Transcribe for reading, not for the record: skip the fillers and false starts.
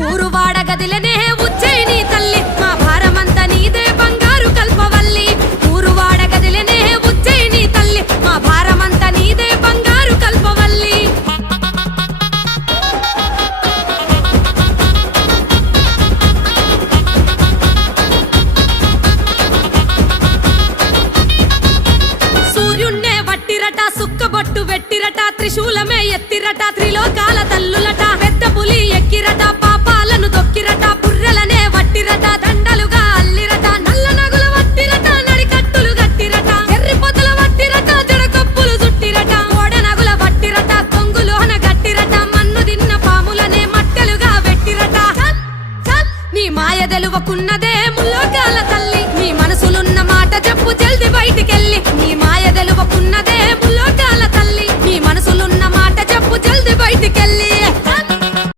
ఊరు వాడ గదిలనే ఉజ్జయిని తల్లి మా భారమంతా నీదే బంగారు కల్పవల్లి ఊరు వాడ గదిలనే ఉజ్జయిని తల్లి మా భారమంతా నీదే బంగారు కల్పవల్లి సూర్యున్నే వట్టిరట సుక్కబొట్టు వెట్టిరట త్రిశూలమే ఎత్తిరట త్రిలోకాల తల్లులట పెద్ద పులి ఎక్కిరట పాపాలను దొక్కిరట పుర్రెలనే వట్టిరట దండలుగా అల్లిరట నల్ల నగుల వట్టిరట నడికట్టులు గట్టిరట ఎర్రి పొదల వట్టిరట జడకొప్పులు జుట్టిరట ఓడ నగుల వట్టిరట కొంగులోన గట్టిరట మన్ను దిన్న పాములనే మట్టెలుగా వెట్టిరట చల్ చల్ నీ మాయ తెలువకున్నది